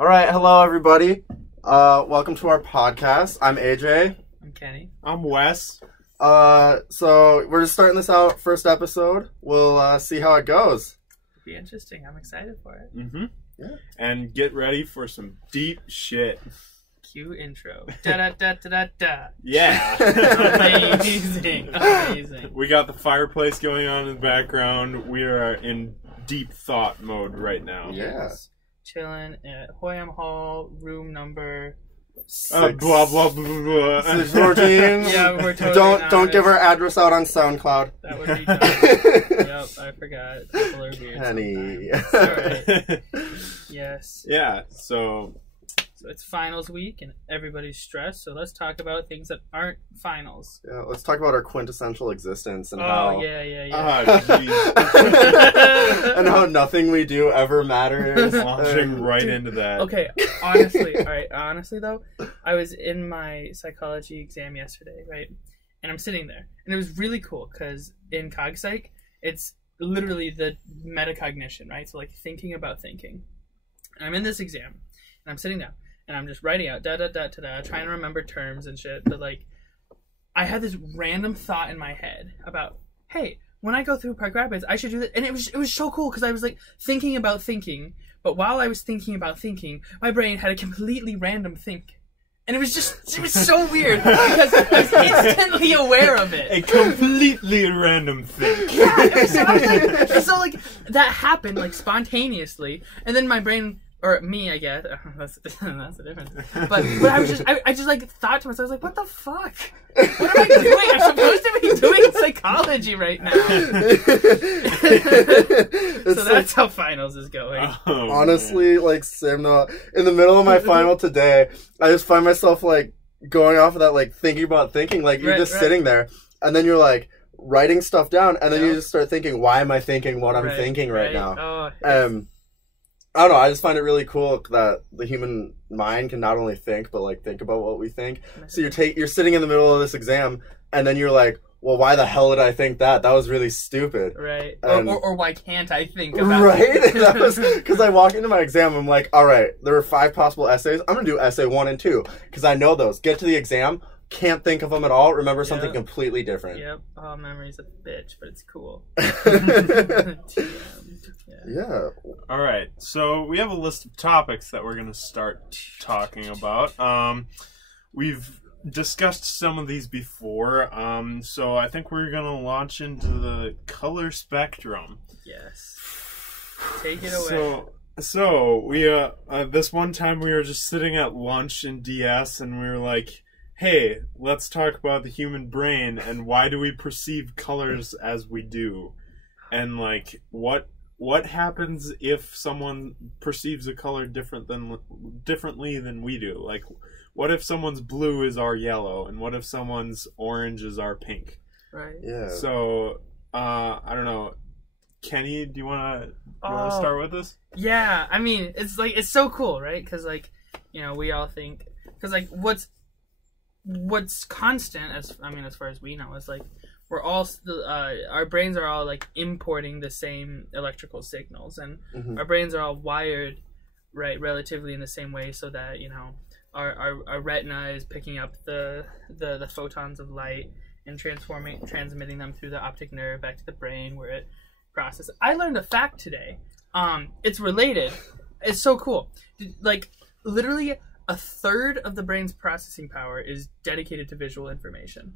All right, hello everybody. Welcome to our podcast. I'm AJ. I'm Kenny. I'm Wes. So we're just starting this out, first episode. We'll see how it goes. It'll be interesting. I'm excited for it. Mm-hmm. Yeah. And get ready for some deep shit. Cue intro. Da da da da da da. Yeah. Amazing. Amazing. We got the fireplace going on in the background. We are in deep thought mode right now. Yeah. Chilling at Hoyam Hall, room number. Blah blah blah blah. 614. Yeah, we're totally Don't give our address out on SoundCloud. That would be dumb. Yep, I forgot. People are weird. Kenny. Alright. Yes. Yeah. So it's finals week and everybody's stressed. So let's talk about things that aren't finals. Yeah, let's talk about our quintessential existence and Oh how yeah. jeez. and how nothing we do ever matters. Launching right into that. Okay, honestly, honestly though, I was in my psychology exam yesterday, right? And I'm sitting there, and it was really cool because in Cog Psych, it's literally the metacognition, right? So like thinking about thinking. And I'm in this exam, and I'm sitting down, and I'm just writing out trying to remember terms and shit. But like, I had this random thought in my head about, hey, when I go through Park Rapids, I should do that. And it was so cool because I was like thinking about thinking, but while I was thinking about thinking, my brain had a completely random think. And it was so weird because I was instantly aware of it. A completely random thing. Yeah, it was so like that happened like spontaneously, and then my brain, or me, I guess, that's the difference. But I just like thought to myself, I was like, what the fuck? What am I doing? I'm supposed to be doing psychology right now. So that's how finals is going. Oh, honestly, like Sam, in the middle of my final today, I just find myself like going off of that, like thinking about thinking, like you're just sitting there, and then you're like writing stuff down, and then you just start thinking, why am I thinking what I'm thinking right now? I don't know, I just find it really cool that the human mind can not only think, but like think about what we think. So you're sitting in the middle of this exam, and then you're like, well, why the hell did I think that? That was really stupid. Right. Or why can't I think about right? it? That was because I walk into my exam, I'm like, all right, there are 5 possible essays. I'm going to do essay 1 and 2 because I know those. Get to the exam, can't think of them at all, remember something completely different. Yep. Oh, memory's a bitch, but it's cool. Yeah. All right, so we have a list of topics that we're going to start talking about. We've discussed some of these before, so I think we're going to launch into the color spectrum. Yes. Take it away. So we this one time we were just sitting at lunch in DS, and we were like, hey, let's talk about the human brain and why do we perceive colors as we do, and like what happens if someone perceives a color differently than we do? Like, what if someone's blue is our yellow, and what if someone's orange is our pink? Right. Yeah. So, I don't know. Kenny, do you want to start with this? Yeah, I mean, it's so cool, right? Because like, you know, we all think, because like what's constant as far as we know is like, we're all our brains are all like importing the same electrical signals, and our brains are all wired relatively in the same way, so that, you know, our retina is picking up the photons of light and transmitting them through the optic nerve back to the brain where it processes. I learned a fact today. It's related. It's so cool. Like literally a third of the brain's processing power is dedicated to visual information.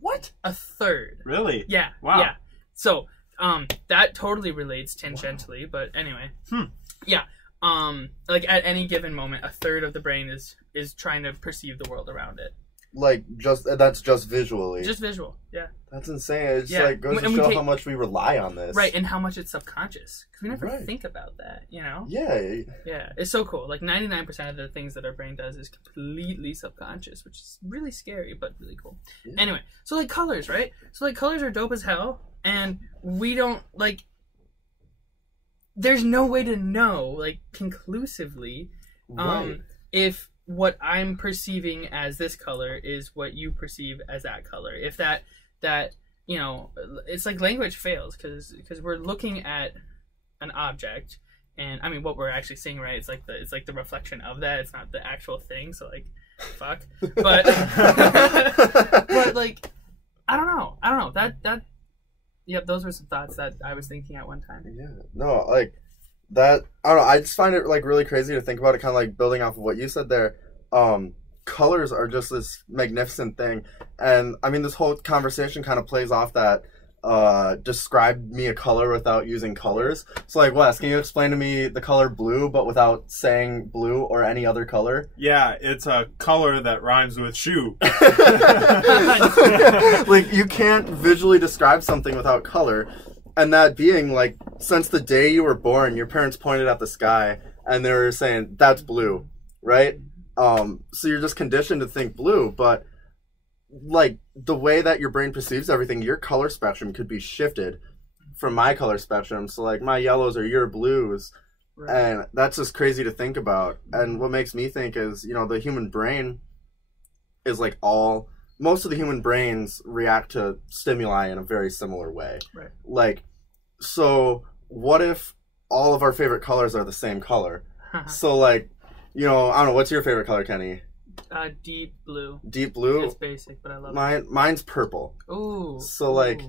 What? A third. Really? Yeah. Wow. Yeah. So, that totally relates tangentially, but anyway. Yeah. Like at any given moment, a third of the brain is trying to perceive the world around it. Like, that's just visually. Just visual, yeah. That's insane. It's like goes to show how much we rely on this. Right, and how much it's subconscious. Because we never think about that, you know? Yeah. Yeah, it's so cool. Like 99% of the things that our brain does is completely subconscious, which is really scary, but really cool. Yeah. Anyway, so like colors, right? So like colors are dope as hell, and we don't, like, there's no way to know, like, conclusively, if what I'm perceiving as this color is what you perceive as that color. If that you know, it's like language fails because we're looking at an object And I mean, what we're actually seeing, right? It's like the reflection of that. It's not the actual thing. So like, fuck. But but like, I don't know. That. Yeah, those were some thoughts that I was thinking at one time. Yeah. No, like that. I don't know. I just find it like really crazy to think about it. Kind of like building off of what you said there. Colors are just this magnificent thing, and I mean, this whole conversation kind of plays off that. Describe me a color without using colors. So like, Wes, can you explain to me the color blue but without saying blue or any other color? Yeah, it's a color that rhymes with shoe. Like, you can't visually describe something without color. And that being, like, since the day you were born, your parents pointed at the sky and they were saying, that's blue, right? So you're just conditioned to think blue, but like the way that your brain perceives everything, your color spectrum could be shifted from my color spectrum. So like my yellows are your blues, right. And that's just crazy to think about. And what makes me think is, you know, the human brain is like most of the human brains react to stimuli in a very similar way. Right. Like, so what if all of our favorite colors are the same color? So like, you know, I don't know, what's your favorite color, Kenny? Deep blue. Deep blue? It's basic, but I love it. Mine's purple. Ooh. So, like,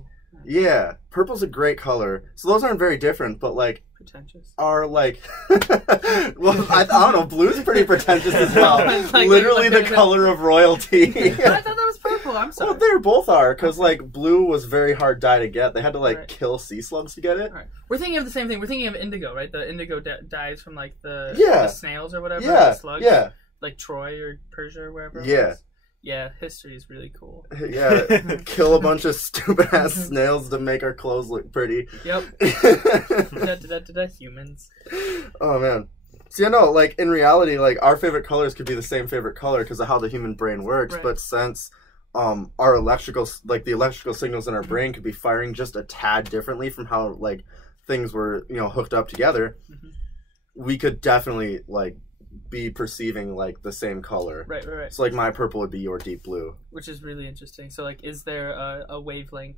yeah, purple's a great color. So those aren't very different, but, like, pretentious. Are, like, well, I don't know, blue's pretty pretentious as well. Like, literally the color of royalty. I thought that was purple, I'm sorry. Well, they both are, because, like, blue was a very hard dye to get. They had to, like, kill sea slugs to get it. Right. We're thinking of the same thing. We're thinking of indigo, right? The indigo dyes from, like, the snails or whatever. Yeah, the slugs. Yeah. Like Troy or Persia or wherever. Yeah. Yeah, history is really cool. Yeah, kill a bunch of stupid ass snails to make our clothes look pretty. Yep. Humans. Oh man. So you know, like in reality, like our favorite colors could be the same favorite color because of how the human brain works. Right. But since our electrical signals in our brain could be firing just a tad differently from how like things were, you know, hooked up together, we could definitely like be perceiving like the same color. Right. So like my purple would be your deep blue. Which is really interesting. So like, is there a wavelength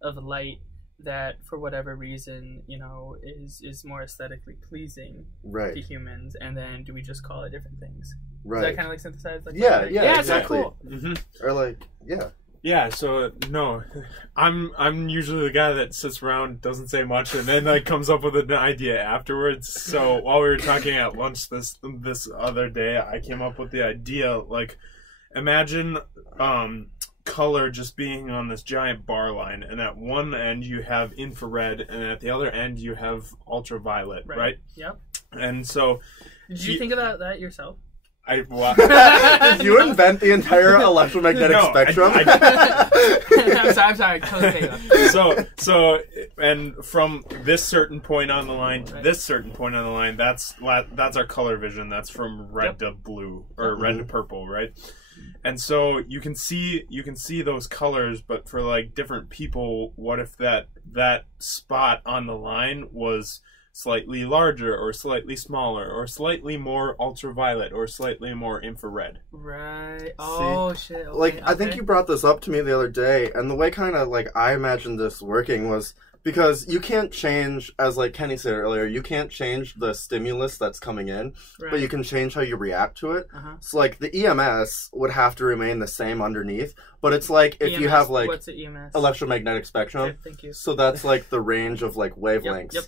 of light that for whatever reason, you know, is more aesthetically pleasing to humans, and then do we just call it different things? Right. Is that kind of like synthesized? Like yeah, exactly. Cool. Or like, yeah. Yeah, so no, I'm usually the guy that sits around, doesn't say much, and then like comes up with an idea afterwards. So while we were talking at lunch this other day, I came up with the idea, like, imagine color just being on this giant bar line, and at one end you have infrared, and at the other end you have ultraviolet, right? Yep. And so, did you think about that yourself? Did you invent the entire electromagnetic spectrum? I'm sorry. So, and from this certain point on the line to this certain point on the line, that's our color vision. That's from red to blue or red to purple, right? And so you can see those colors, but for like different people, what if that spot on the line was slightly larger or slightly smaller or slightly more ultraviolet or slightly more infrared? Right. Oh, shit. Okay, like, I think you brought this up to me the other day, and the way kind of, like, I imagined this working was because you can't change, as, like, Kenny said earlier, you can't change the stimulus that's coming in, but you can change how you react to it. So, like, the EMS would have to remain the same underneath, but it's like if you have, like, what's the EMS? Electromagnetic spectrum. Okay, thank you. So that's, like, the range of, like, wavelengths. Yep.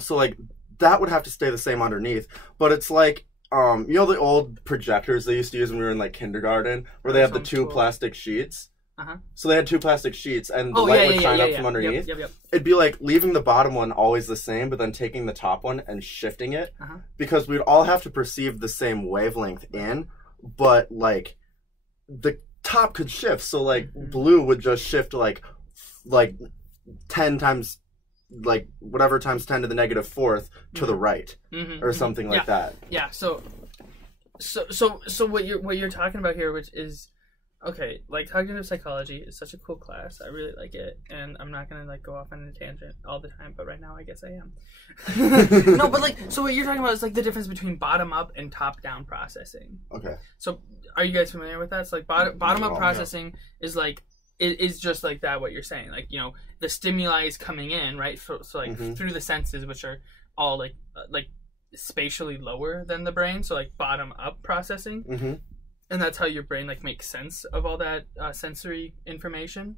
So like that would have to stay the same underneath, but it's like you know the old projectors they used to use when we were in like kindergarten where they have the two plastic sheets. So they had two plastic sheets and the light would shine up from underneath. Yep. It'd be like leaving the bottom one always the same, but then taking the top one and shifting it because we'd all have to perceive the same wavelength in, but like the top could shift. So like blue would just shift like 10 times, like whatever times 10 to the negative fourth to the right or something like that. Yeah. So what you're talking about here, which is okay, like cognitive psychology is such a cool class. I really like it, and I'm not gonna like go off on a tangent all the time, but right now I guess I am. No, but like, so what you're talking about is like the difference between bottom up and top down processing. Okay. So are you guys familiar with that? So like bottom up processing is like it is just like that. What you're saying, like the stimuli is coming in, right? So like through the senses, which are all like spatially lower than the brain, so like bottom up processing, and that's how your brain like makes sense of all that sensory information.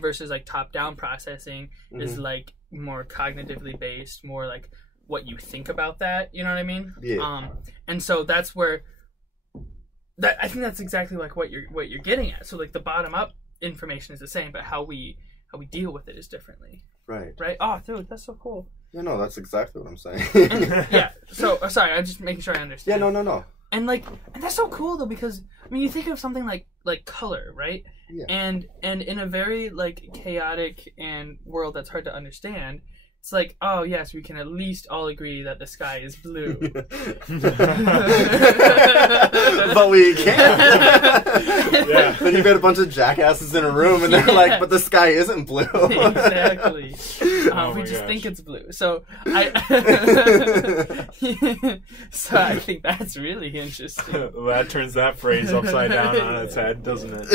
Versus like top down processing is like more cognitively based, more like what you think about that. You know what I mean? Yeah. And so that's where I think that's exactly like what you're getting at. So like the bottom up information is the same, but how we deal with it is differently. Right. Right. Oh, dude, that's so cool. Yeah, no, that's exactly what I'm saying. Yeah. So sorry, I'm just making sure I understand. Yeah. No. And that's so cool though, because I mean, you think of something like color, right? Yeah. And in a very like chaotic and world that's hard to understand, it's like, oh yes, we can at least all agree that the sky is blue. But we can't. Yeah. Then you get a bunch of jackasses in a room, and they're like, "But the sky isn't blue." Exactly. We just think it's blue. So so I think that's really interesting. That turns that phrase upside down on its head, doesn't it?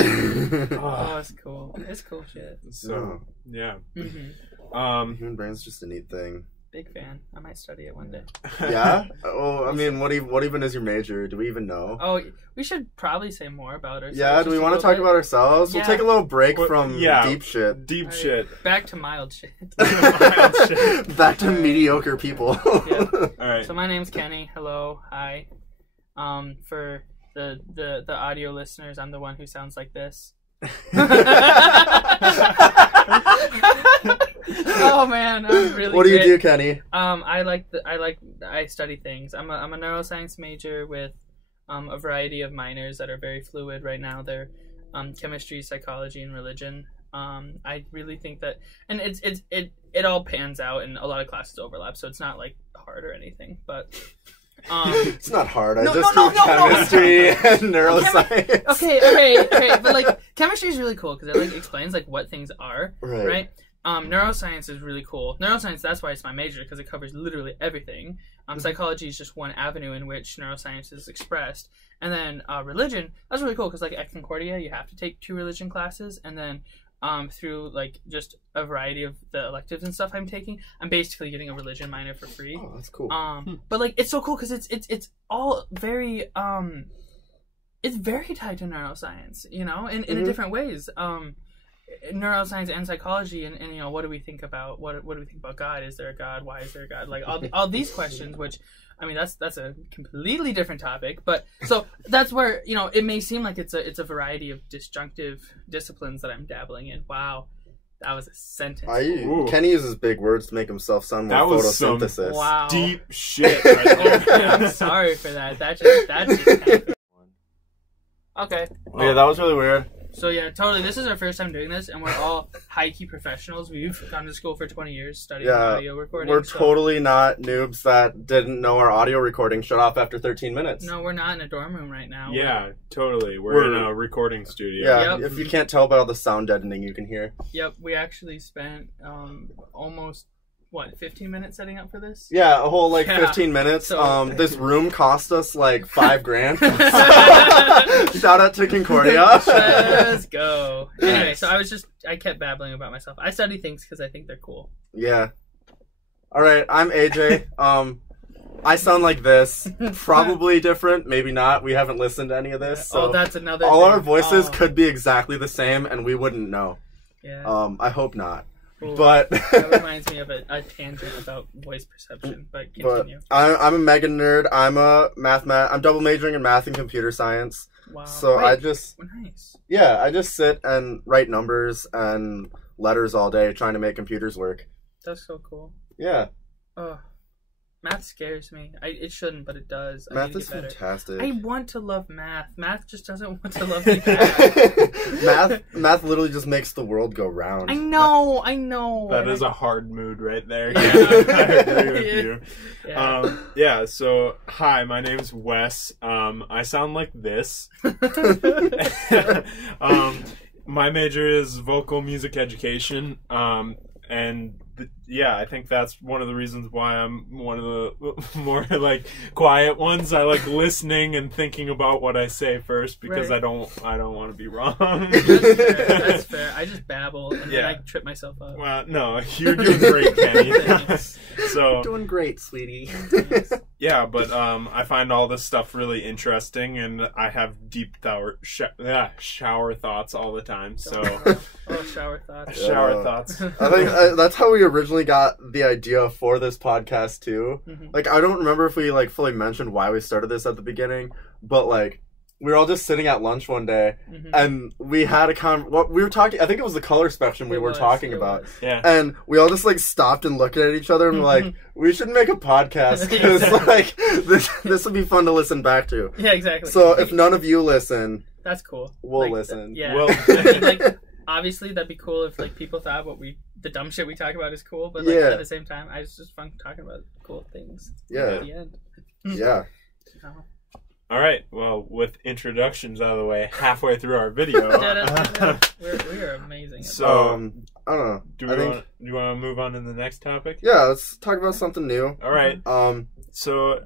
Oh, it's cool. It's cool shit. So yeah. Human brain's just a neat thing. Big fan. I might study it one day. Yeah? Oh, I mean, what even is your major? Do we even know? Oh, we should probably say more about ourselves. Yeah, do we want to talk about ourselves? Yeah. We'll take a little break from deep shit. Deep shit. Back to mild shit. Back to mediocre people. Yeah. All right. So my name's Kenny. Hello. Hi. For the audio listeners, I'm the one who sounds like this. Oh man, I'm really. What do you do, Kenny? I study things. I'm a neuroscience major with a variety of minors that are very fluid right now. They're chemistry, psychology, and religion. I really think that, and it all pans out, and a lot of classes overlap, so it's not like hard or anything, but. It's not hard. I just do chemistry and neuroscience. Okay, but like chemistry is really cool because it like explains like what things are, right? Neuroscience is really cool. Neuroscience, that's why it's my major, because it covers literally everything. Psychology is just one avenue in which neuroscience is expressed, and then religion, that's really cool because like at Concordia you have to take 2 religion classes, and then through like just a variety of the electives and stuff I'm taking, I'm basically getting a religion minor for free. Oh, that's cool. But like it's so cool because it's all very it's very tied to neuroscience, in different ways. Neuroscience and psychology, and what do we think about what do we think about God? Is there a God? Why is there a God? Like all these questions, which I mean that's a completely different topic, but so that's where it may seem like it's a variety of disjunctive disciplines that I'm dabbling in. Wow, that was a sentence. Kenny uses big words to make himself sound more photosynthesis. Wow, deep shit. Right there. I'm sorry for that. That just happened. Okay. Yeah, that was really weird. So yeah, totally. This is our first time doing this, and we're all high-key professionals. We've gone to school for 20 years studying audio recording. We're totally not noobs that didn't know our audio recording shut off after 13 minutes. No, we're not in a dorm room right now. Yeah, totally. We're in a recording studio. Yeah, if you can't tell by all the sound deadening you can hear. Yep, we actually spent almost 15 minutes setting up for this? Yeah, a whole 15 minutes. So, this room cost us like $5,000. Shout out to Concordia. Let's go. Anyway, so I kept babbling about myself. I study things because I think they're cool. Yeah. All right, I'm AJ. I sound like this. Probably different, maybe not. We haven't listened to any of this. So that's another all thing. Our voices could be exactly the same, and we wouldn't know. Yeah. I hope not. Cool. But that reminds me of a tangent about voice perception. But continue. I'm a mega nerd. I'm double majoring in math and computer science. Wow. So I just nice. Yeah, I just sit and write numbers and letters all day trying to make computers work. That's so cool. Yeah. Oh. Math scares me. It shouldn't, but it does. Math is fantastic. I want to love math. Math just doesn't want to love me back. Math literally just makes the world go round. I know. That is a hard mood right there. Yeah. I agree with you. Yeah. So, hi, my name's Wes. I sound like this. My major is vocal music education. And yeah, I think that's one of the reasons why I'm one of the more like quiet ones. I like listening and thinking about what I say first because I don't want to be wrong. That's fair. I just babble and then I trip myself up. Well, no, you're doing great, Kenny. So you're doing great, sweetie. Yeah, but I find all this stuff really interesting, and I have deep shower thoughts all the time. So shower thoughts. Shower thoughts. I think that's how we originally got the idea for this podcast too. Like, I don't remember if we like fully mentioned why we started this at the beginning, but like we were all just sitting at lunch one day, and we had we were talking. I think it was the color spectrum we were talking about. Yeah. And we all just like stopped and looked at each other and were like, we should make a podcast because like this would be fun to listen back to. Yeah, exactly. So if none of you listen, that's cool. We'll listen. Yeah. Well, like obviously that'd be cool if like people thought the dumb shit we talk about is cool, but like at the same time, it's just fun talking about cool things. Yeah. At the end. Yeah. All right. Well, with introductions out of the way, halfway through our video, we're amazing. So I don't know. Do you want to move on to the next topic? Yeah, let's talk about something new. All right. So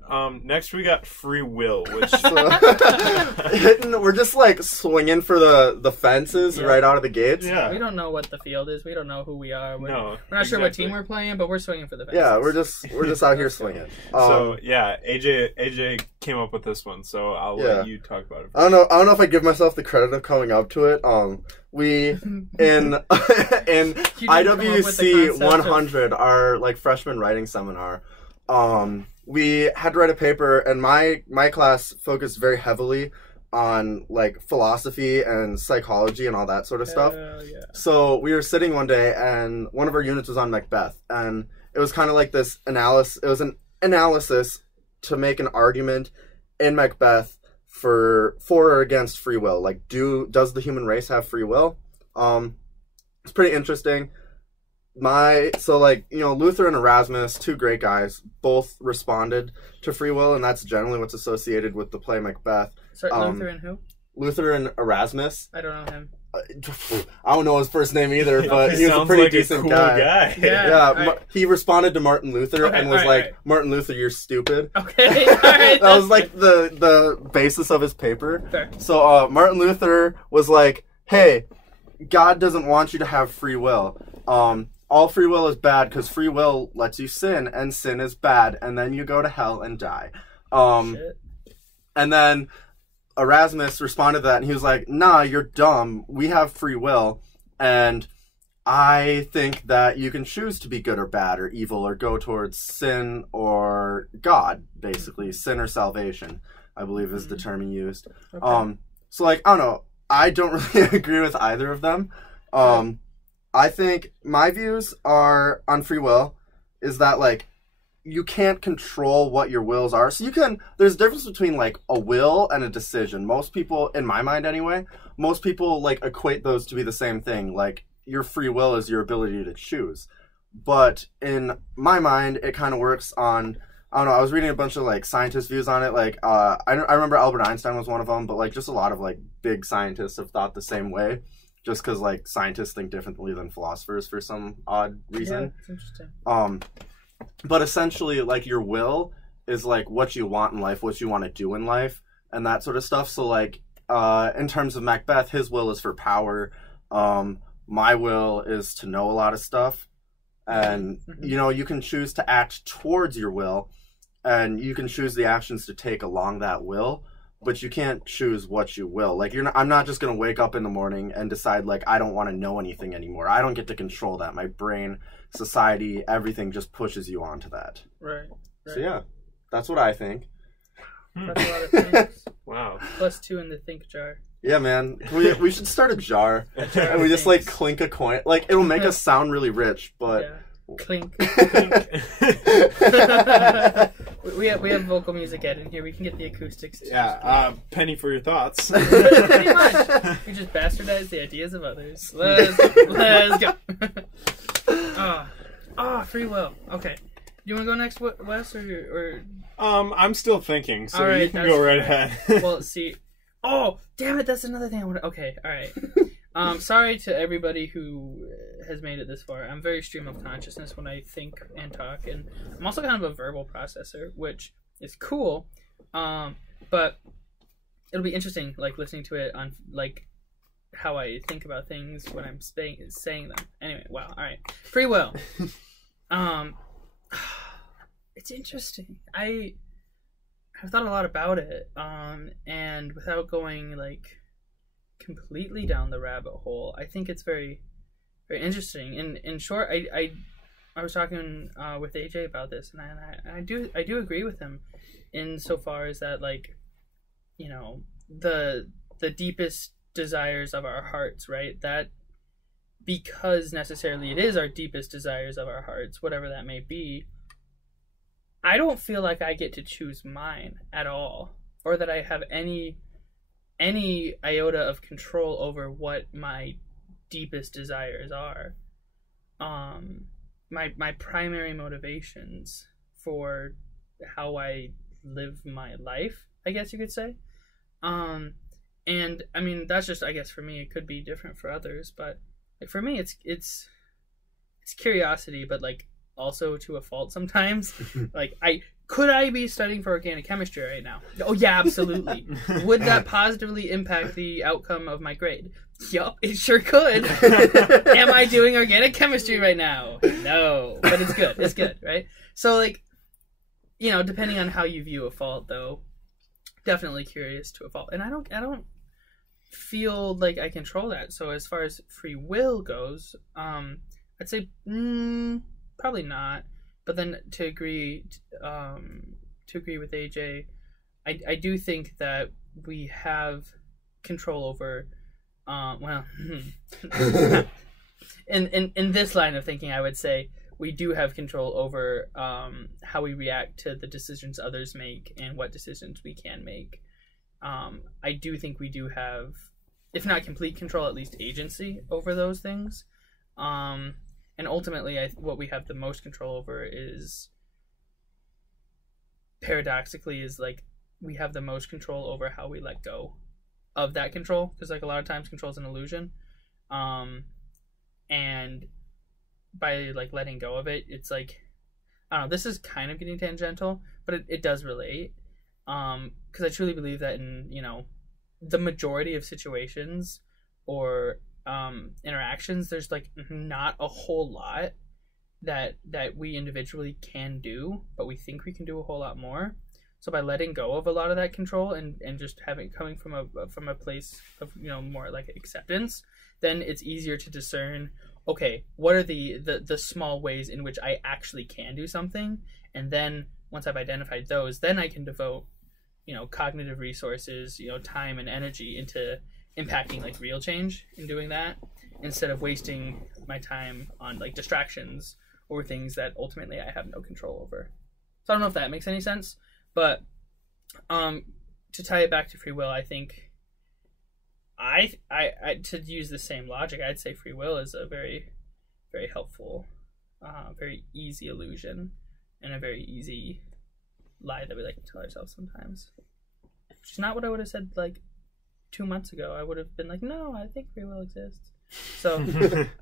next we got free will, which we're just like swinging for the fences right out of the gates. Yeah. We don't know what the field is. We don't know who we are. We're not sure exactly. what team we're playing, but we're swinging for the fences. Yeah, we're just out here swinging. So yeah, AJ came up with this one, so I'll let you talk about it. I don't know if I give myself the credit of coming up to it. We in IWC 100, our like freshman writing seminar, we had to write a paper, and my class focused very heavily on like philosophy and psychology and all that sort of stuff. Yeah. So we were sitting one day, and one of our units was on Macbeth, and it was kind of like this analysis. It was an analysis to make an argument in Macbeth for or against free will. Like, does the human race have free will? It's pretty interesting. Luther and Erasmus, two great guys, both responded to free will, and that's generally what's associated with the play Macbeth. Sorry, Luther and who? Luther and Erasmus. I don't know him. I don't know his first name either, but he was a pretty decent cool guy. Yeah. He responded to Martin Luther and was like, Martin Luther, you're stupid. Okay, all right. That was like the basis of his paper. Fair. So Martin Luther was like, hey, God doesn't want you to have free will. All free will is bad because free will lets you sin, and sin is bad, and then you go to hell and die. Shit. And then Erasmus responded to that, and he was like, nah, you're dumb. We have free will, and I think that you can choose to be good or bad or evil or go towards sin or God, basically. Sin or salvation, I believe is the term he used. Okay. So, like, I don't know. I don't really agree with either of them. I think my views are on free will is that, like, you can't control what your wills are. So there's a difference between, like, a will and a decision. Most people, in my mind anyway, like, equate those to be the same thing. Like, your free will is your ability to choose. But in my mind, it kind of works on, I don't know, I was reading a bunch of, like, scientist views on it. Like, I remember Albert Einstein was one of them, but, like, just a lot of, like, big scientists have thought the same way. Just because, like, scientists think differently than philosophers for some odd reason. Yeah, it's interesting. But essentially, like, your will is, like, what you want in life, what you want to do in life, and that sort of stuff. So, like, in terms of Macbeth, his will is for power. My will is to know a lot of stuff. And, you know, you can choose to act towards your will, and you can choose the actions to take along that will. But you can't choose what you will. Like, I'm not just going to wake up in the morning and decide, like, I don't want to know anything anymore. I don't get to control that. My brain, society, everything just pushes you onto that. Right. So, yeah, that's what I think. That's a lot of things. Wow. +2 in the think jar. Yeah, man. We should start a jar. And we just, like, clink a coin. Like, it'll make us sound really rich, but... Yeah. Clink. we have vocal music ed in here. We can get the acoustics too. Yeah, penny for your thoughts. Pretty much. We just bastardize the ideas of others. Let's go. Free will. Okay. You want to go next, Wes, or? I'm still thinking, so right, you can go right ahead. Well, see. Oh, damn it! That's another thing I want to. Okay, all right. Sorry to everybody who has made it this far. I'm very stream of consciousness when I think and talk, and I'm also kind of a verbal processor, which is cool. But it'll be interesting, like listening to it on like how I think about things when I'm saying them. Anyway, wow. All right, free will. It's interesting. I've thought a lot about it, and without going like completely down the rabbit hole, I think it's very, very interesting. In short, I was talking with AJ about this, and I do agree with him insofar as that, like, you know, the deepest desires of our hearts, right? That because necessarily it is our deepest desires of our hearts, whatever that may be. I don't feel like I get to choose mine at all, or that I have any iota of control over what my deepest desires are. My primary motivations for how I live my life, I guess you could say. And I mean, that's just, I guess for me, it could be different for others, but like for me, it's curiosity, but like also to a fault sometimes. Like, could I be studying for organic chemistry right now? Oh yeah, absolutely. Would that positively impact the outcome of my grade? Yup, it sure could. Am I doing organic chemistry right now? No, but it's good. It's good, right? So like, you know, depending on how you view a fault, though, definitely curious to a fault. And I don't feel like I control that. So as far as free will goes, I'd say probably not. But then to agree with AJ, I do think that we have control over, in this line of thinking, I would say we do have control over how we react to the decisions others make and what decisions we can make. I do think we do have, if not complete control, at least agency over those things. And ultimately, what we have the most control over is, paradoxically, is like we have the most control over how we let go of that control. Because like a lot of times, control is an illusion, and by like letting go of it, it's like, I don't know. This is kind of getting tangential, but it does relate. Because I truly believe that in, you know, the majority of situations or interactions, there's like not a whole lot that we individually can do, but we think we can do a whole lot more. So by letting go of a lot of that control and just coming from a place of, you know, more like acceptance, then it's easier to discern, okay, what are the small ways in which I actually can do something, and then once I've identified those, then I can devote, you know, cognitive resources, you know, time and energy into impacting like real change in doing that, instead of wasting my time on like distractions or things that ultimately I have no control over. So I don't know if that makes any sense, but to tie it back to free will, I think I to use the same logic, I'd say free will is a very, very helpful, very easy illusion and a very easy lie that we like to tell ourselves sometimes. Which is not what I would have said like 2 months ago. I would have been like, no, I think free will exists. So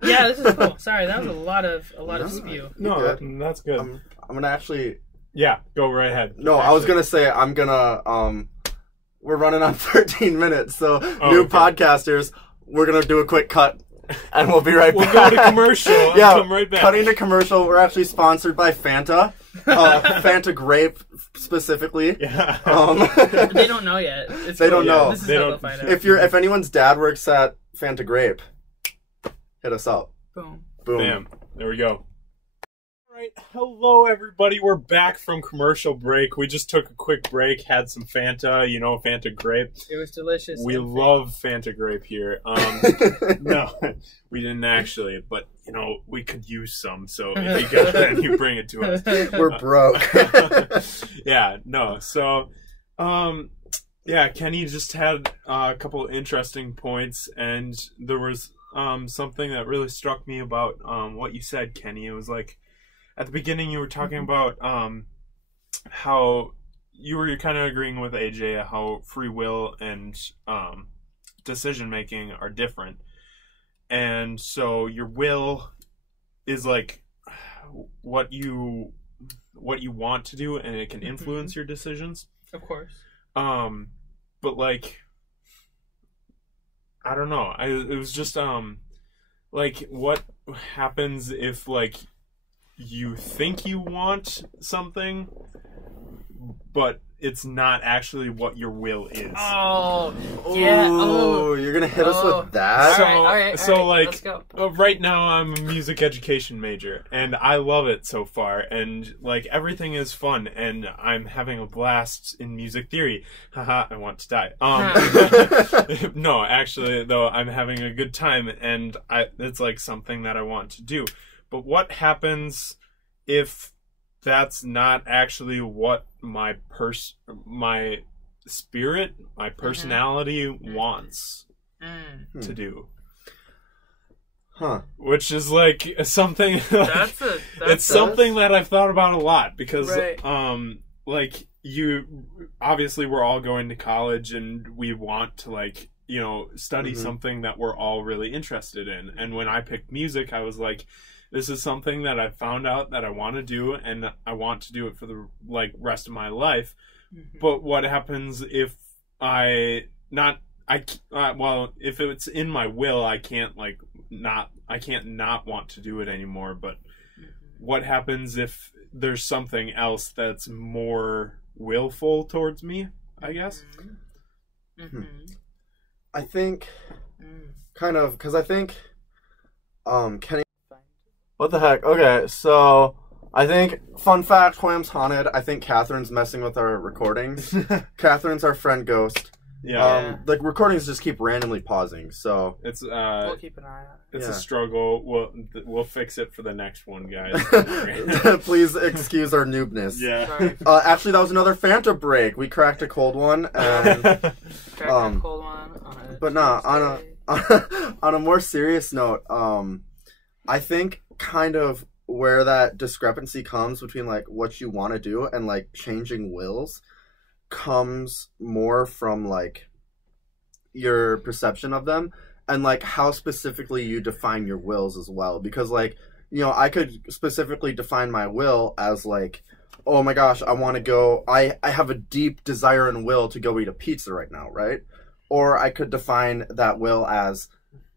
yeah, this is cool. Sorry, that was a lot of spew. No, that's good. I'm gonna actually. Yeah, go right ahead. No, actually. I was gonna say I'm gonna. We're running on 13 minutes, so new podcasters, we're gonna do a quick cut, and we'll be right back. We'll go to commercial. Yeah, come right back. Cutting to commercial. We're actually sponsored by Fanta, Fanta-Grape specifically. Yeah. They don't know yet. They don't know. This is how they'll find out. If anyone's dad works at Fanta-Grape, hit us up. Boom. Boom. Bam. There we go. All right. Hello, everybody. We're back from commercial break. We just took a quick break, had some Fanta, you know, Fanta-Grape. It was delicious. We love Fanta-Grape here. No, we didn't actually, but, you know, we could use some, so if you got that, you bring it to us. We're broke. Yeah, no, so, yeah, Kenny just had a couple interesting points, and there was something that really struck me about what you said, Kenny. It was like, at the beginning you were talking about how you were kind of agreeing with AJ how free will and decision making are different. and so your will is like what you want to do, and it can influence your decisions. Of course. But like, I don't know. It was just like, what happens if like you think you want something, but it's not actually what your will is. Oh, yeah. Oh, you're gonna hit us with that? All right, like, let's go. Right now I'm a music education major, and I love it so far, and like everything is fun, and I'm having a blast in music theory. Haha, I want to die. No, actually, though, I'm having a good time, and it's like something that I want to do. But what happens if that's not actually what my spirit, my personality wants to do? Huh. Which is like something like, that's something that I've thought about a lot, because right. like, you obviously, we're all going to college and we want to, like, you know, study something that we're all really interested in. And when I picked music, I was like, this is something that I found out that I want to do, and I want to do it for the like rest of my life. But what happens if if it's in my will, I can't not want to do it anymore. But what happens if there's something else that's more willful towards me, I guess? I think kind of, because I think Kenny. What the heck? Okay, so I think, fun fact, Wham's haunted. I think Catherine's messing with our recordings. Catherine's our friend ghost. Yeah. The recordings just keep randomly pausing, so it's we'll keep an eye on it. It's a struggle. We'll fix it for the next one, guys. Please excuse our noobness. Yeah. Sorry. Actually, that was another Fanta break. We cracked a cold one, and Cold one on a but nah, on a more serious note, I think kind of where that discrepancy comes between like what you want to do and like changing wills comes more from like your perception of them, and like how specifically you define your wills as well. Because like, you know, I could specifically define my will as like, oh my gosh, I want to go, I have a deep desire and will to go eat a pizza right now, right? Or I could define that will as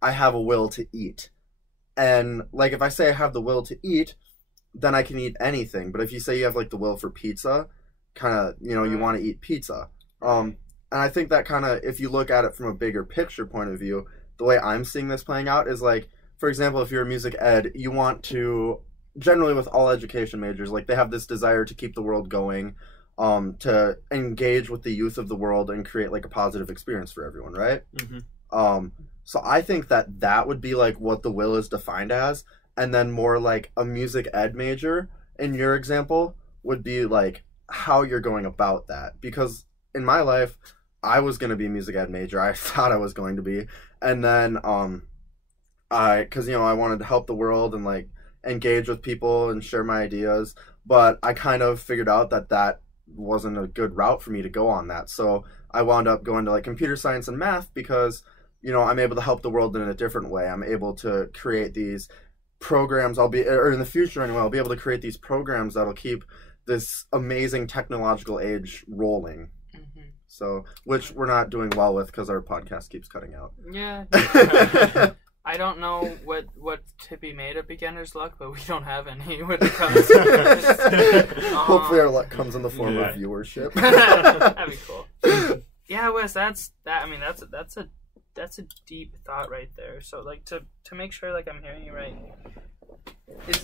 I have a will to eat. And like, if I say I have the will to eat, then I can eat anything. But if you say you have like the will for pizza, kind of, you know, you want to eat pizza. And I think that kind of, if you look at it from a bigger picture point of view, the way I'm seeing this playing out is like, for example, if you're a music ed, you want to, generally with all education majors, like they have this desire to keep the world going, to engage with the youth of the world and create like a positive experience for everyone, right? So I think that would be like what the will is defined as, and then more like a music ed major in your example would be like how you're going about that. Because in my life, I was going to be a music ed major. I thought I was going to be, and then because you know, I wanted to help the world and like engage with people and share my ideas, but I kind of figured out that wasn't a good route for me to go on that. So I wound up going to like computer science and math because, you know, I'm able to help the world in a different way. I'm able to create these programs, or in the future anyway, I'll be able to create these programs that'll keep this amazing technological age rolling. So, which we're not doing well with because our podcast keeps cutting out. Yeah. I don't know what to be made of beginner's luck, but we don't have any when it comes to this. Hopefully our luck comes in the form of viewership. That'd be cool. Yeah, Wes, that's a deep thought right there. So like to make sure like I'm hearing you right,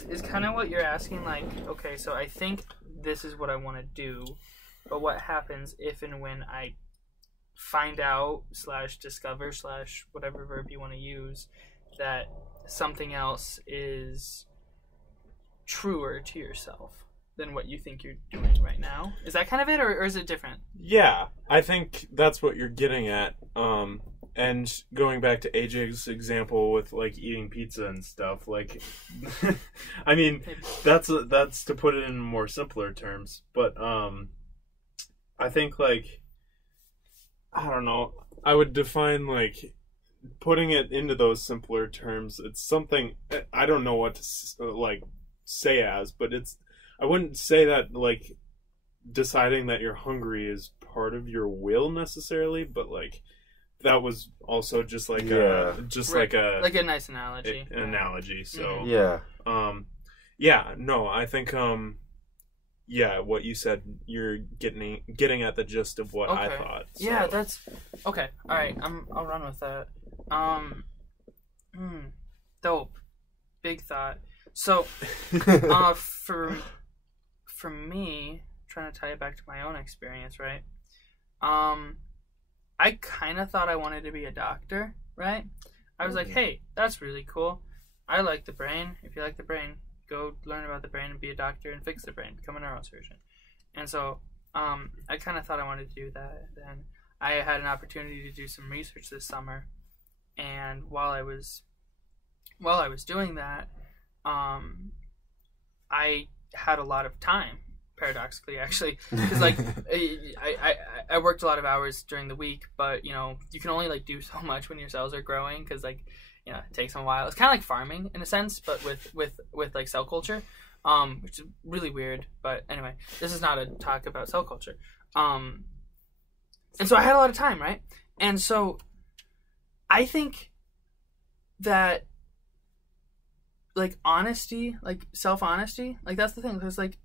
is kind of what you're asking, like, okay, so I think this is what I want to do, but what happens if and when I find out / discover / whatever verb you want to use that something else is truer to yourself than what you think you're doing right now? Is that kind of it, or is it different? Yeah, I think that's what you're getting at. And going back to AJ's example with like eating pizza and stuff, like, I mean, that's to put it in more simpler terms. But I think like, I don't know, I would define like putting it into those simpler terms, it's something I don't know what to like say as, but I wouldn't say that like deciding that you're hungry is part of your will necessarily, but like that was also just like like a nice analogy. Analogy. So no, I think what you said, you're getting at the gist of what I thought. So. Yeah, that's okay. All right, I'll run with that. Dope, big thought. So, for me, trying to tie it back to my own experience, right? I kind of thought I wanted to be a doctor, right? I was like, hey, that's really cool. I like the brain. If you like the brain, go learn about the brain and be a doctor and fix the brain, become a neurosurgeon. And so I kind of thought I wanted to do that. Then I had an opportunity to do some research this summer, and while I was doing that, I had a lot of time. Paradoxically, actually, because like I worked a lot of hours during the week, but you know you can only like do so much when your cells are growing, because like you know it takes them a while. It's kind of like farming in a sense, but with like cell culture, which is really weird. But anyway, this is not a talk about cell culture. And so I had a lot of time, right? And so I think that like honesty, like self-honesty, like that's the thing, because like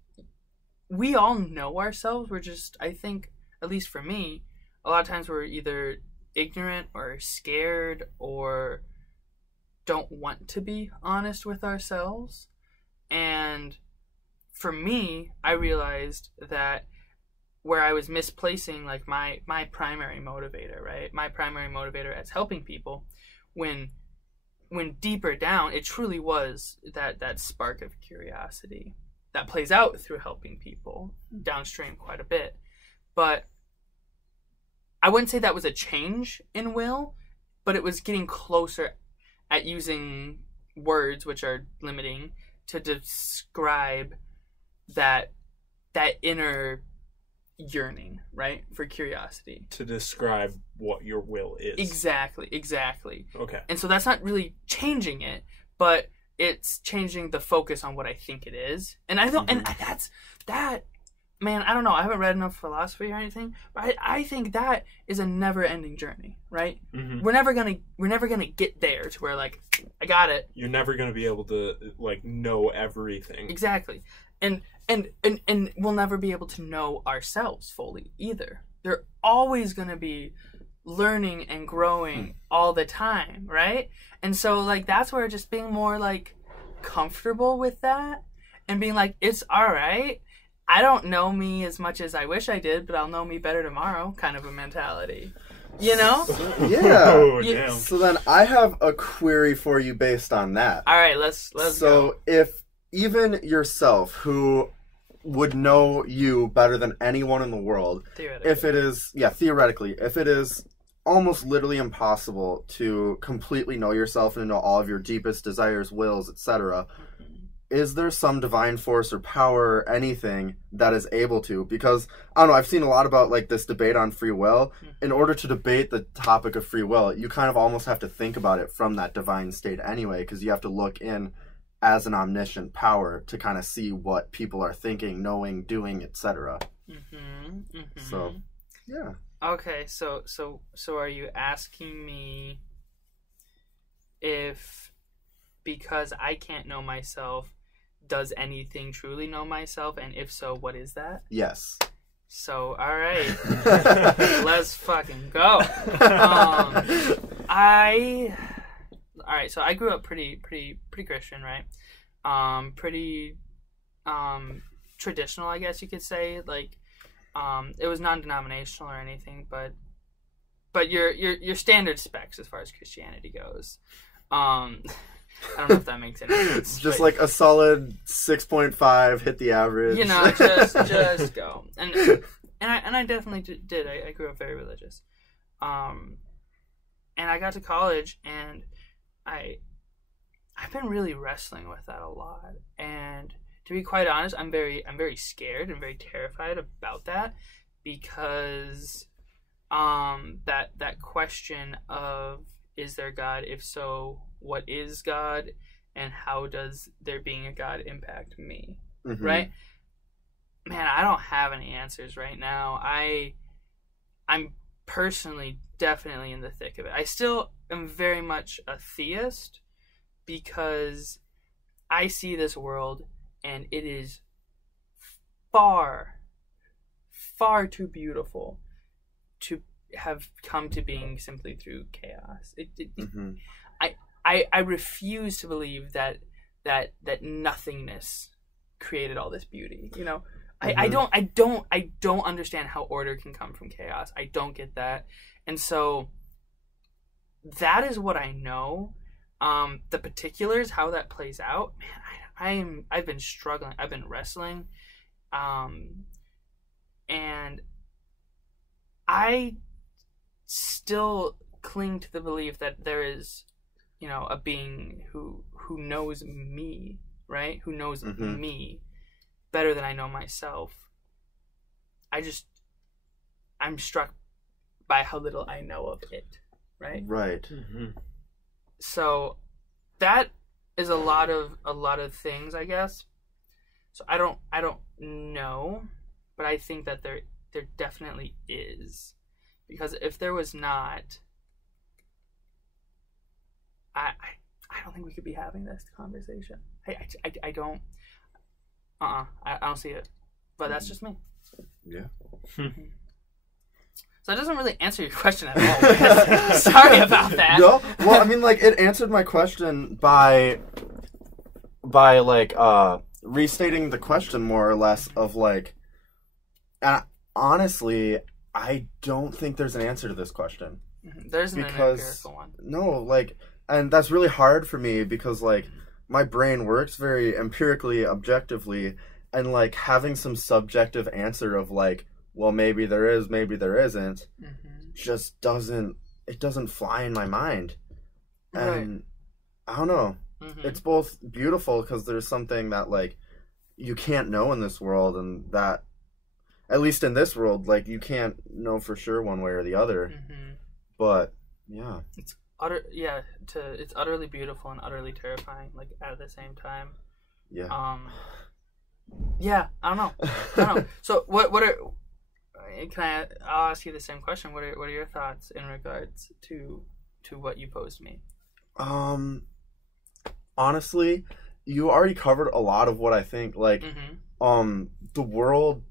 we all know ourselves. We're just, I think, at least for me, a lot of times we're either ignorant or scared or don't want to be honest with ourselves. And for me, I realized that where I was misplacing like my primary motivator, right? My primary motivator as helping people, when deeper down, it truly was that spark of curiosity that plays out through helping people downstream quite a bit. But I wouldn't say that was a change in will, but it was getting closer at using words which are limiting to describe that inner yearning, right? For curiosity. To describe what your will is. Exactly. Okay. And so that's not really changing it, but it's changing the focus on what I think it is. And I don't, and that's that, man, I don't know. I haven't read enough philosophy or anything, but I think that is a never-ending journey, right? Mm-hmm. We're never gonna get there to where like I got it. You're never gonna be able to like know everything. Exactly. And we'll never be able to know ourselves fully either. They're always gonna be learning and growing all the time, right? And so like that's where just being more like comfortable with that and being like, it's all right. I don't know me as much as I wish I did, but I'll know me better tomorrow, kind of a mentality. You know? Yeah. Oh, damn. So then I have a query for you based on that. All right, let's go. So if even yourself, who would know you better than anyone in the world, theoretically, if it is almost literally impossible to completely know yourself and know all of your deepest desires, wills, etc., is there some divine force or power or anything that is able to? Because, I don't know, I've seen a lot about like this debate on free will. In order to debate the topic of free will, you kind of almost have to think about it from that divine state anyway, because you have to look in as an omniscient power to kind of see what people are thinking, knowing, doing, etc. So, yeah. Okay, so are you asking me if, because I can't know myself, does anything truly know myself? And if so, what is that? Yes. So, all right. Let's fucking go. All right, so I grew up pretty Christian, right? Pretty traditional, I guess you could say. Like, it was non-denominational or anything, but your standard specs as far as Christianity goes. I don't know if that makes any sense. Just like a solid 6.5, hit the average. You know, just go. And I definitely did. I grew up very religious. And I got to college, and I've been really wrestling with that a lot. And to be quite honest, I'm very scared and very terrified about that, because that question of is there God? If so, what is God? And how does there being a God impact me? Right? Man, I don't have any answers right now. I'm personally definitely in the thick of it. I still am very much a theist because I see this world and it is far, far too beautiful to have come to being simply through chaos. I refuse to believe that nothingness created all this beauty. You know, I don't understand how order can come from chaos. I don't get that, and so that is what I know. The particulars, how that plays out, man, I've been struggling. I've been wrestling, and I still cling to the belief that there is, you know, a being who knows me, right? Who knows me better than I know myself. I'm struck by how little I know of it, right? Right. So that is a lot of things, I guess. So I don't know, but I think that there definitely is, because if there was not, I don't think we could be having this conversation. I don't. I don't see it, but that's just me. Yeah. So that doesn't really answer your question at all. Sorry about that. No, well, I mean, like, it answered my question by like restating the question more or less of like, honestly, I don't think there's an answer to this question. There's an empirical one. No, like, and that's really hard for me because like my brain works very empirically, objectively, and like having some subjective answer of like, well, maybe there is, maybe there isn't, just doesn't fly in my mind. And I don't know. It's both beautiful because there's something that like you can't know in this world, and that at least in this world, like you can't know for sure one way or the other. But yeah, it's utterly beautiful and utterly terrifying, like at the same time. Yeah. Yeah, I don't know. So I'll ask you the same question. What are your thoughts in regards to what you posed me? Honestly, you already covered a lot of what I think. Like, the world,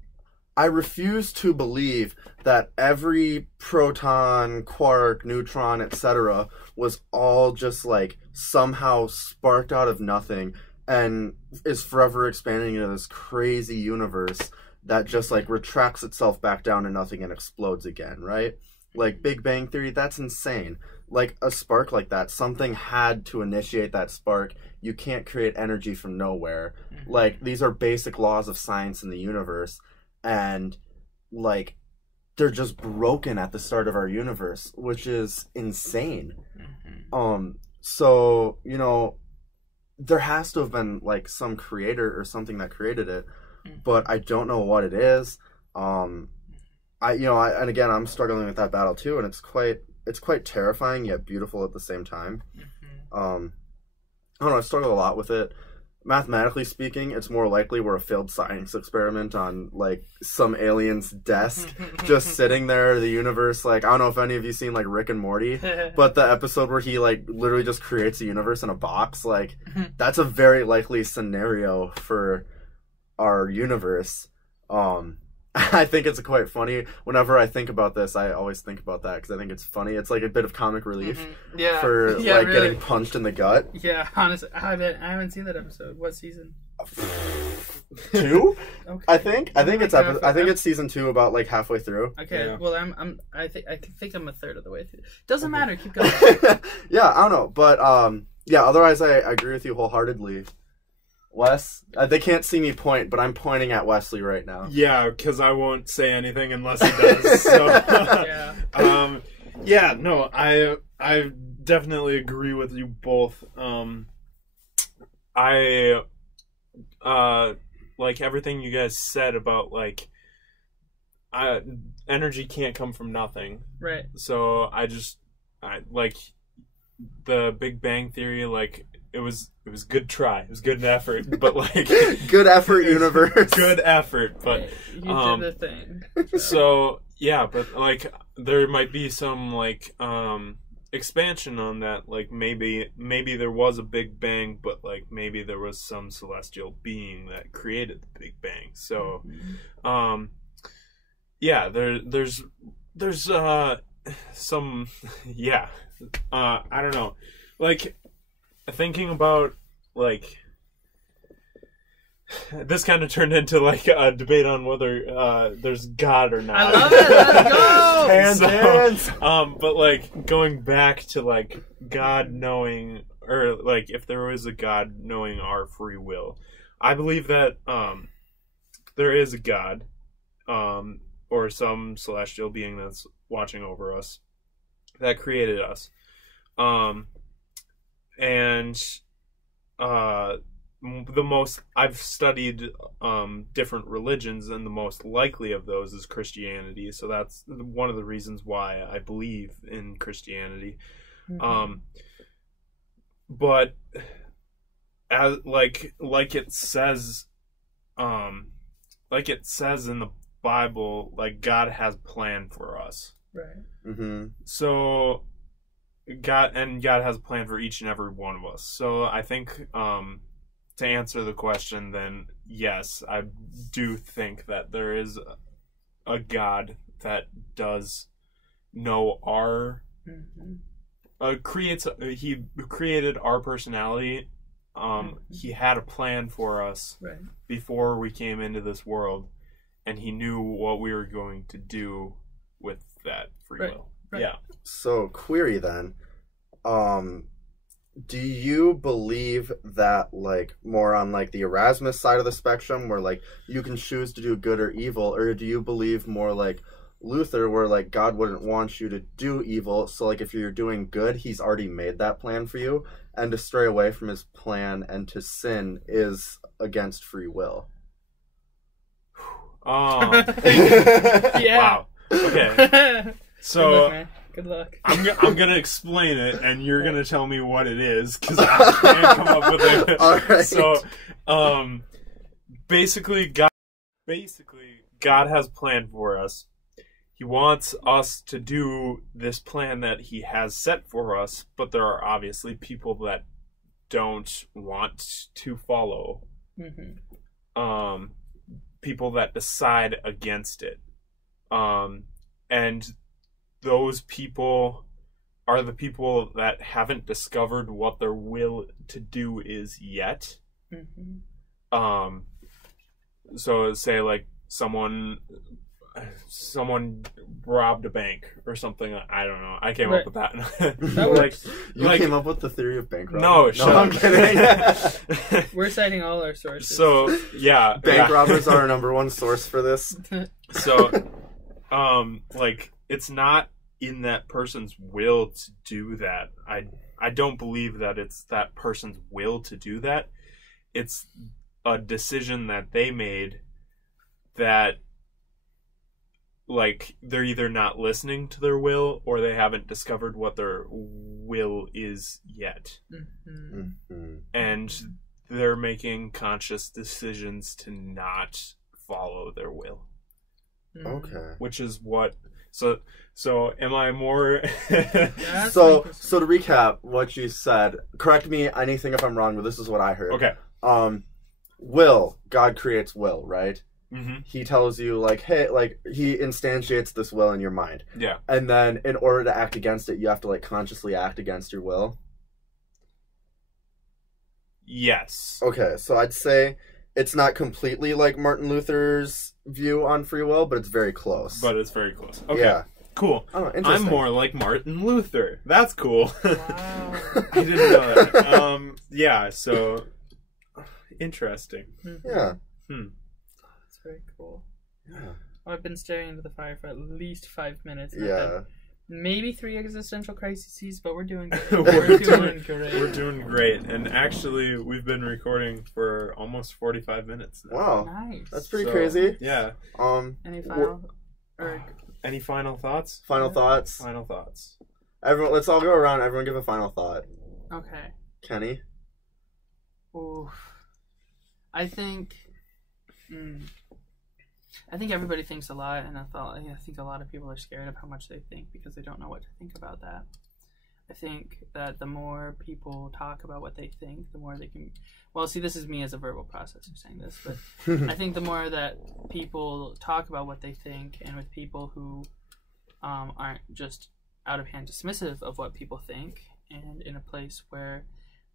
I refuse to believe that every proton, quark, neutron, etc. was all just like somehow sparked out of nothing and is forever expanding into this crazy universe that just like retracts itself back down to nothing and explodes again, right? Like Big Bang Theory, that's insane. Like a spark like that, something had to initiate that spark. You can't create energy from nowhere. Like, these are basic laws of science in the universe, and like they're just broken at the start of our universe, which is insane. So, you know, there has to have been like some creator or something that created it, but I don't know what it is. And again, I'm struggling with that battle too, and it's quite terrifying yet beautiful at the same time. I don't know, I struggle a lot with it. Mathematically speaking, it's more likely we're a failed science experiment on like some alien's desk, just sitting there, the universe. Like, I don't know if any of you seen like Rick and Morty, but the episode where he like literally just creates a universe in a box, like that's a very likely scenario for our universe. I think it's quite funny. Whenever I think about this, I always think about that because I think it's funny. It's like a bit of comic relief for like really getting punched in the gut. Yeah, honestly, I haven't seen that episode. What season? 2? Okay. I think it's season 2, about like halfway through. Okay, yeah. Well, I think I'm a third of the way through. Doesn't matter. Keep going. Yeah, I don't know, but yeah. Otherwise, I agree with you wholeheartly. Wes, they can't see me point, but I'm pointing at Wesley right now. Yeah, because I won't say anything unless he does. So, no, I definitely agree with you both. I like everything you guys said about like energy can't come from nothing. Right. So I like the Big Bang Theory, like it was good try, it was good effort, but like good effort, universe. Good effort, but you did the thing. So yeah, but like there might be some like expansion on that. Like maybe there was a Big Bang, but like maybe there was some celestial being that created the Big Bang. So yeah, there's some I don't know, like thinking about like this kind of turned into like a debate on whether there's God or not. I love it. Let's go. But like going back to like God knowing, or like if there was a God knowing our free will, I believe that there is a God, or some celestial being that's watching over us, that created us, and the most I've studied different religions, and the most likely of those is Christianity. So that's one of the reasons why I believe in Christianity. But as like it says in the Bible, like God has a plan for us. Right. Mm-hmm. So God has a plan for each and every one of us. So I think to answer the question, then yes, I do think that there is a God that does know our he created our personality. He had a plan for us before we came into this world, and he knew what we were going to do with that free will. Right. Yeah. So query then, do you believe that, like, more on, like, the Erasmus side of the spectrum, where, like, you can choose to do good or evil, or do you believe more like Luther, where, like, God wouldn't want you to do evil, so, like, if you're doing good, he's already made that plan for you, and to stray away from his plan and to sin is against free will? Yeah. Wow. Okay. So... Good luck. I'm gonna explain it, and you're gonna tell me what it is, because I can't come up with it. All right. So, basically, God has a plan for us. He wants us to do this plan that he has set for us, but there are obviously people that don't want to follow. People that decide against it, and those people are the people that haven't discovered what their will to do is yet. So say like someone robbed a bank or something. I don't know. I came up with that. You came up with the theory of bank robbery? No, I'm kidding. We're citing all our sources. So yeah, bank robbers are our number one source for this. So, like, it's not in that person's will to do that. I don't believe that it's that person's will to do that. It's a decision that they made that, like, they're either not listening to their will or they haven't discovered what their will is yet. And they're making conscious decisions to not follow their will. Okay. Which is what... So am I more... So to recap what you said, correct me anything if I'm wrong, but this is what I heard. Okay. Will, God creates will, right? Mm-hmm. He tells you, like, hey, like, he instantiates this will in your mind. Yeah. And then in order to act against it, you have to, like, consciously act against your will. Yes. Okay, so I'd say it's not completely like Martin Luther's view on free will, but it's very close. But it's very close. Okay. Yeah. Cool. Oh, I'm more like Martin Luther. That's cool. Wow. I didn't know that. Yeah, so interesting. Yeah. That's very cool. Yeah. I've been staring into the fire for at least 5 minutes. Yeah. Maybe 3 existential crises, but we're doing great. We're doing great. We're doing great. And actually, we've been recording for almost 45 minutes now. Wow. Nice. That's pretty crazy. Yeah. Any final thoughts? Final thoughts? Final thoughts. Everyone, let's all go around. Everyone give a final thought. Okay. Kenny? Oof. I think everybody thinks a lot, and I think a lot of people are scared of how much they think because they don't know what to think about that. I think that the more people talk about what they think, the more they can... Well, see, this is me as a verbal processor saying this, but I think the more that people talk about what they think, and with people who aren't just out of hand dismissive of what people think, and in a place where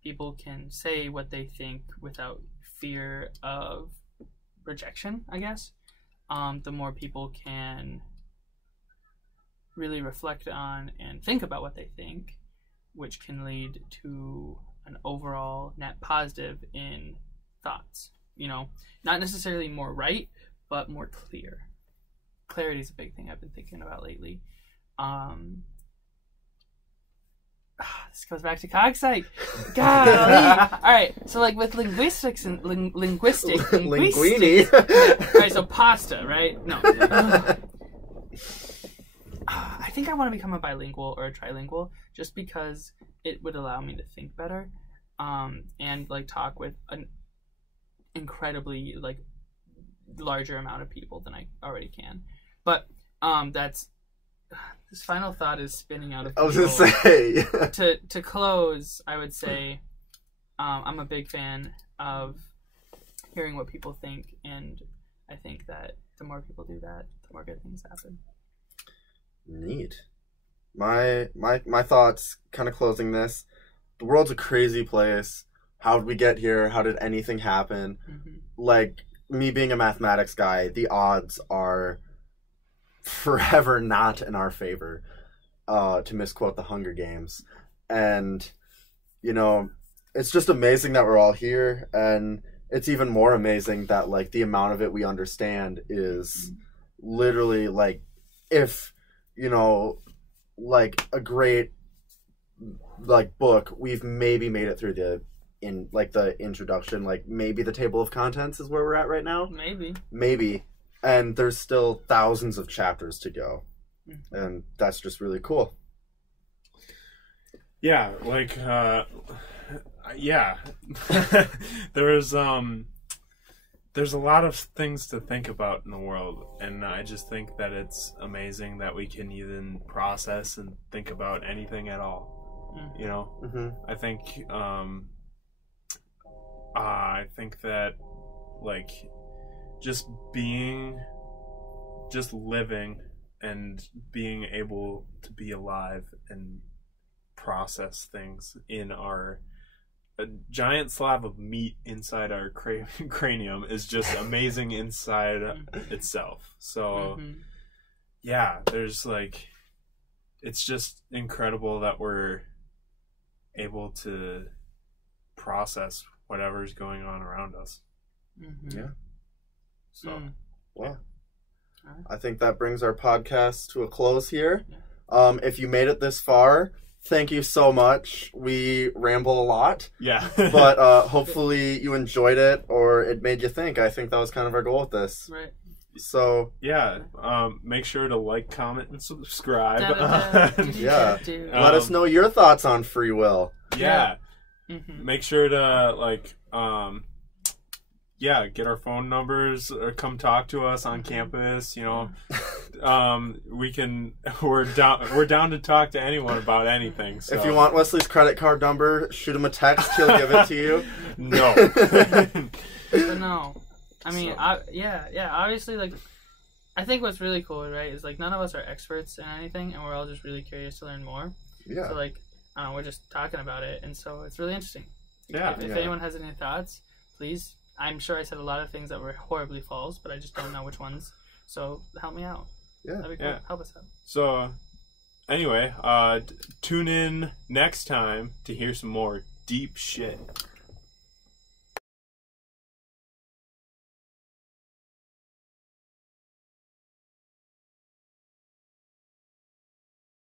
people can say what they think without fear of rejection, I guess, the more people can really reflect on and think about what they think, which can lead to an overall net positive in thoughts. You know, not necessarily more right, but more clear. Clarity is a big thing I've been thinking about lately. This goes back to CogPsych. Golly. All right, so like with linguistics and linguistics. Linguini. All right, so pasta, right? No. I think I want to become a bilingual or a trilingual just because it would allow me to think better, and like talk with an incredibly like larger amount of people than I already can. But that's this final thought is spinning out of control. I was gonna say to close, I would say I'm a big fan of hearing what people think, and I think that the more people do that, the more good things happen. Neat. My thoughts, kind of closing this. The world's a crazy place. How did we get here? How did anything happen? Mm-hmm. Like, me being a mathematics guy, the odds are forever not in our favor, to misquote the Hunger Games. And, you know, it's just amazing that we're all here, and it's even more amazing that, like, the amount of it we understand is literally, like, if, you know, like, a great, like, book, we've maybe made it through the introduction, like, maybe the table of contents is where we're at right now. Maybe. And there's still thousands of chapters to go. Mm-hmm. And that's just really cool. Yeah, like, yeah. There's a lot of things to think about in the world, and I just think that it's amazing that we can even process and think about anything at all. Mm-hmm. You know? Mm-hmm. I think that, like, just living and being able to be alive and process things in a giant slab of meat inside our cranium is just amazing inside itself. So yeah, there's like, it's just incredible that we're able to process whatever's going on around us. Yeah. So, well, I think that brings our podcast to a close here. If you made it this far, thank you so much. We ramble a lot. Yeah. But hopefully you enjoyed it, or it made you think. I think that was kind of our goal with this. Right. So yeah, make sure to like, comment, and subscribe. Yeah. Let us know your thoughts on free will. Yeah. Mm-hmm. Make sure to like get our phone numbers or come talk to us on campus, you know. We're down to talk to anyone about anything. So. If you want Wesley's credit card number, shoot him a text, he'll give it to you. No. But no. I mean, obviously, like, I think what's really cool, right, is, like, none of us are experts in anything, and we're all just really curious to learn more. Yeah. So, like, I don't know, we're just talking about it, and so it's really interesting. Yeah. If anyone has any thoughts, please. I'm sure I said a lot of things that were horribly false, but I just don't know which ones. So help me out. Yeah. That'd be cool. Yeah. Help us out. So, anyway, tune in next time to hear some more deep shit.